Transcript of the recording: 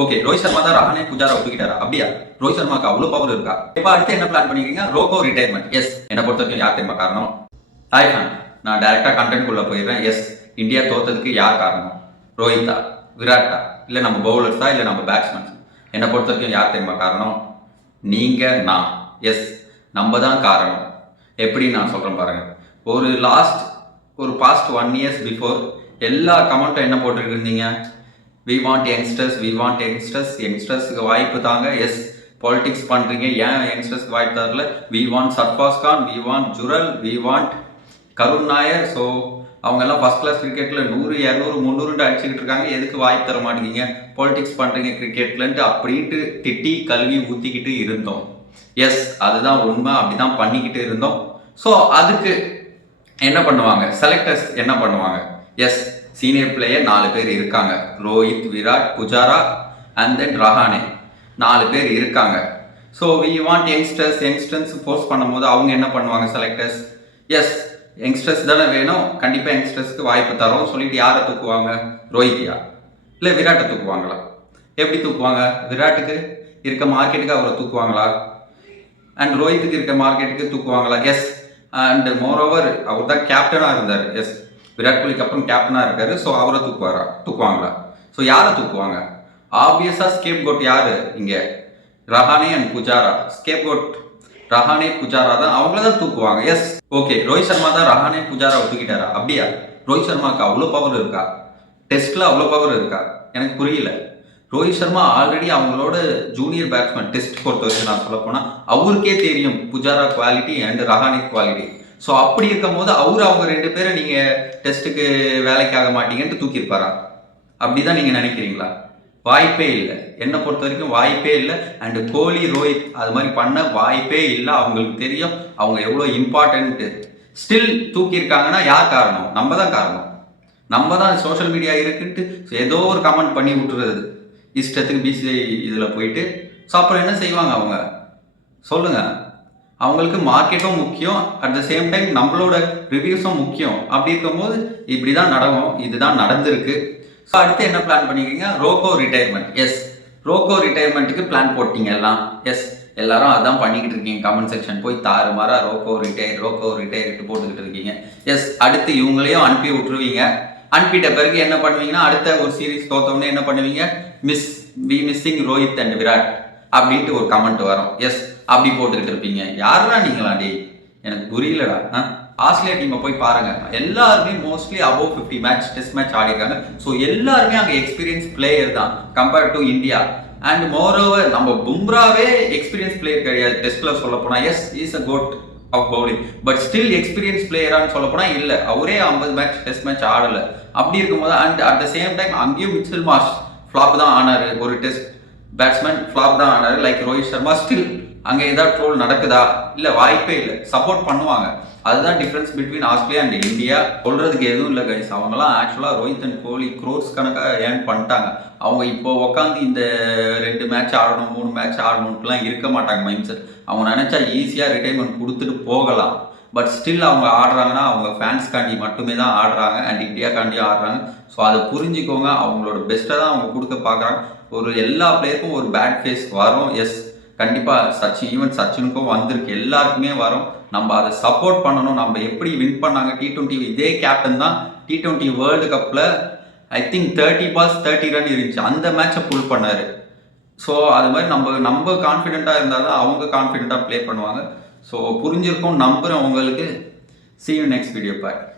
Okay, Rohit Sharma தான் ரஹானே புஜாரா ஒத்துக்கிட்டாரா? அப்படியா? ரோஹித் சர்மாக்கு அவ்வளவு பவர் இருக்கா? இப்ப அடுத்து என்ன பிளான் பண்ணிருக்கீங்க? ரோகோ ரிட்டையர்மெண்ட். எஸ், என்ன பொறுத்த வரைக்கும் யார் தெரியுமா காரணம்? ஹாய் ஃபேன், நான் டைரக்டா கண்டென்ட் குள்ள போயிடுறேன். எஸ், இந்தியா தோத்ததுக்கு யார் காரணம்? ரோஹித்தா, விராட்டா, இல்ல நம்ம பவுலர்ஸா, இல்ல நம்ம பேட்ஸ்மேன்? என்ன பொறுத்த வரைக்கும் யார் தெரியுமா காரணம்? நீங்க, நான். எஸ், நம்ம தான் காரணம். எப்படி நான் சொல்றேன் பாருங்க. ஒரு பாஸ்ட் 1 years பிஃபோர் எல்லா கமெண்ட்டும் என்ன போட்டுட்டு இருந்தீங்க? வி வாண்ட் யங்ஸ்டர்ஸ்க்கு வாய்ப்பு தாங்க. எஸ், பாலிடிக்ஸ் பண்றீங்க, ஏன் யங்ஸ்டர்ஸ்க்கு வாய்ப்பு தரல? We want Sarfaraz Khan, we want Jurel, we want Karun Nair. So அவங்க எல்லாம் ஃபர்ஸ்ட் கிளாஸ் கிரிக்கெட்ல 100, 200, 300 அடிச்சுக்கிட்டு இருக்காங்க. எதுக்கு வாய்ப்பு தர மாட்டேங்க? பாலிடிக்ஸ் பண்றீங்க கிரிக்கெட்லன்ட்டு அப்படின்ட்டு திட்டி கல்வி ஊத்திக்கிட்டு இருந்தோம். எஸ், அதுதான் உண்மை, அப்படிதான் பண்ணிக்கிட்டு இருந்தோம். ஸோ அதுக்கு என்ன பண்ணுவாங்க? செலக்டர்ஸ் என்ன பண்ணுவாங்க? எஸ், சீனியர் பிளேயர் 4 பேர் இருக்காங்க. ரோஹித், விராட், புஜாரா அண்ட் தென் ரஹானே 4 பேர் இருக்காங்க. So we want youngsters force பண்ணும்போது அவங்க என்ன பண்ணுவாங்க? செலக்டர்ஸ், எஸ் யங்ஸ்டர்ஸ் தானே வேணும், கண்டிப்பாக யங்ஸ்டர்ஸ்க்கு வாய்ப்பு தரோம் சொல்லிட்டு யாரை தூக்குவாங்க? ரோஹித்தியா இல்லை விராட்டை தூக்குவாங்களா? எப்படி தூக்குவாங்க? விராட்டுக்கு இருக்க மார்க்கெட்டுக்கு அவரை தூக்குவாங்களா? அண்ட் ரோஹித்துக்கு இருக்க மார்க்கெட்டுக்கு தூக்குவாங்களா? எஸ், அண்ட் மோரோவர் அவர் தான் கேப்டனாக இருந்தார். எஸ், விராட் கோலிக்கு அப்புறம் கேப்டனாக இருக்காரு. ஸோ அவரை தூக்குவாங்களா? ஸோ யாரை தூக்குவாங்க? ஆப்வியஸாக ஸ்கேப் கோட் யாரு இங்கே? Rahane and Pujara. Scapegoat Rahane, Pujara தான், அவங்கள தான் தூக்குவாங்க. எஸ், ஓகே, ரோஹித் சர்மா தான் ரஹானே புஜாரா தூக்கிட்டாரா? அப்படியா? ரோஹித் சர்மாவுக்கு அவ்வளோ பவர் இருக்கா? டெஸ்ட்ல அவ்வளோ பவர் இருக்கா? எனக்கு புரியல. ரோஹித் சர்மா ஆல்ரெடி அவங்களோட ஜூனியர் பேட்ஸ்மேன். டெஸ்ட் பொறுத்த வரைக்கும் நான் சொல்ல போனா அவருக்கே தெரியும் Pujara quality and Rahane quality. So அப்படி இருக்கும் போது அவங்க 2 பேரை நீங்க டெஸ்ட்டுக்கு வேலைக்கு ஆக மாட்டீங்கன்னு தூக்கியிருப்பாரா? அப்படிதான் நீங்க நினைக்கிறீங்களா? வாய்ப்பே இல்லை. என்னை பொறுத்த வரைக்கும் வாய்ப்பே இல்லை. அண்ட் கோலி, ரோஹித் அது மாதிரி பண்ண வாய்ப்பே இல்லை. அவங்களுக்கு தெரியும் அவங்க எவ்வளோ இம்பார்ட்டன்ட். ஸ்டில் தூக்கியிருக்காங்கன்னா யார் காரணம்? நம்ம தான் காரணம். நம்ம தான் சோஷியல் மீடியா இருக்குன்ட்டு ஏதோ ஒரு கமெண்ட் பண்ணி விட்டுறது இஷ்டத்துக்கு பிசிஐ இதில் போயிட்டு. ஸோ அப்புறம் என்ன செய்வாங்க அவங்க? சொல்லுங்க. அவங்களுக்கு மார்க்கெட்டும் முக்கியம், அட் த சேம் டைம் நம்மளோட ரிவ்யூஸும் முக்கியம். அப்படி இருக்கும்போது இப்படி தான் நடக்கும். இதுதான் நடந்திருக்கு. ஸோ அடுத்து என்ன பிளான் பண்ணிக்கிறீங்க? ரோகோ ரிட்டையர்மெண்ட். எஸ், ரோகோ ரிட்டையர்மெண்ட்டுக்கு பிளான் போட்டீங்க எல்லாம். எஸ், எல்லாரும் அதான் பண்ணிக்கிட்டு இருக்கீங்க. கமெண்ட் செக்ஷன் போய் தாறுமாறா ரோகோ ரிட்டையர் போட்டுக்கிட்டு இருக்கீங்க. எஸ், அடுத்து இவங்களையும் அனுப்பி விட்டுருவீங்க. அனுப்பிட்ட பிறகு என்ன பண்ணுவீங்கன்னா, அடுத்த ஒரு சீரீஸ் தோத்தவொடனே என்ன பண்ணுவீங்க? மிஸ்ஸிங் ரோஹித் அண்ட் விராட் அப்படின்ட்டு ஒரு கமெண்ட் வரும். எஸ், அப்படி போட்டுக்கிட்டு இருப்பீங்க. யாருன்னா நீங்களாண்டி? எனக்கு புரியலடா. ஆஸ்திரேலியா டீமை போய் பாருங்க. எல்லாருமே mostly above 50 match test match ஆடிருக்காங்க. ஸோ எல்லாருமே அங்கே எக்ஸ்பீரியன்ஸ் பிளேயர் தான் compared to India. And moreover நம்ம பும்ராவே எக்ஸ்பீரியன்ஸ் பிளேயர் கிடையாது டெஸ்ட்ல சொல்ல போனா. Yes, is a goat of bowling, but still experience பிளேயரான்னு சொல்ல போனா இல்ல. அவரே 50 மேட்ச் டெஸ்ட் மேட்ச் ஆடல. அப்படி இருக்கும்போது and at the same time அங்கேயும் மிச்சல் மார்ஷ் ஃபிளாப் தான் ஆனாரு. ஒரு டெஸ்ட் பேட்ஸ்மேன் ஃபிளாப் தான் ஆனாரு. லைக் ரோஹித் சர்மா. ஸ்டில் அங்க ஏதாவது ட்ரோல் நடக்குதா? இல்ல, வாய்ப்பே இல்லை. சப்போர்ட் பண்ணுவாங்க. அதுதான் difference between Australia and India. சொல்றதுக்கு எதுவும் இல்லை கைஸ். அவங்கலாம் ஆக்சுவலா ரோஹித் அண்ட் கோலி க்ரோர்ஸ் கணக்காக ஏர்ன் பண்ணிட்டாங்க. அவங்க இப்போ உட்காந்து இந்த 2 மேட்ச் ஆடணும் 3 மேட்ச் ஆடணும்ட்டுலாம் இருக்க மாட்டாங்க மைண்ட் செட். அவங்க நினைச்சா ஈஸியா ரிட்டைர்மெண்ட் கொடுத்துட்டு போகலாம். பட் ஸ்டில் அவங்க ஆடுறாங்கன்னா அவங்க ஃபேன்ஸ்காண்டி மட்டுமே தான் ஆடுறாங்க அண்ட் இந்தியாக்காண்டியும் ஆடுறாங்க. ஸோ அதை புரிஞ்சுக்கோங்க. அவங்களோட பெஸ்ட்டை தான் அவங்க கொடுக்க பார்க்குறாங்க. ஒரு எல்லா பிளேயருக்கும் ஒரு பேட் ஃபேஸ் வரும். எஸ், கண்டிப்பாக ஈவன் சச்சினுக்கும் வந்திருக்கு. எல்லாருக்குமே வரும். நம்ம அதை சப்போர்ட் பண்ணணும். நம்ம எப்படி வின் பண்ணாங்க T20, இதே கேப்டன் தான் T20 வேர்ல்டு கப்பில் ஐ திங்க் 30 balls 30 run இருந்துச்சு. அந்த மேட்சை புல் பண்ணாரு. ஸோ அது மாதிரி நம்ம கான்ஃபிடென்ட்டாக இருந்தால் தான் அவங்க கான்ஃபிடென்ட்டாக ப்ளே பண்ணுவாங்க. ஸோ புரிஞ்சிருக்கும் நம்புகிறேன் உங்களுக்கு. See you next video. Bye.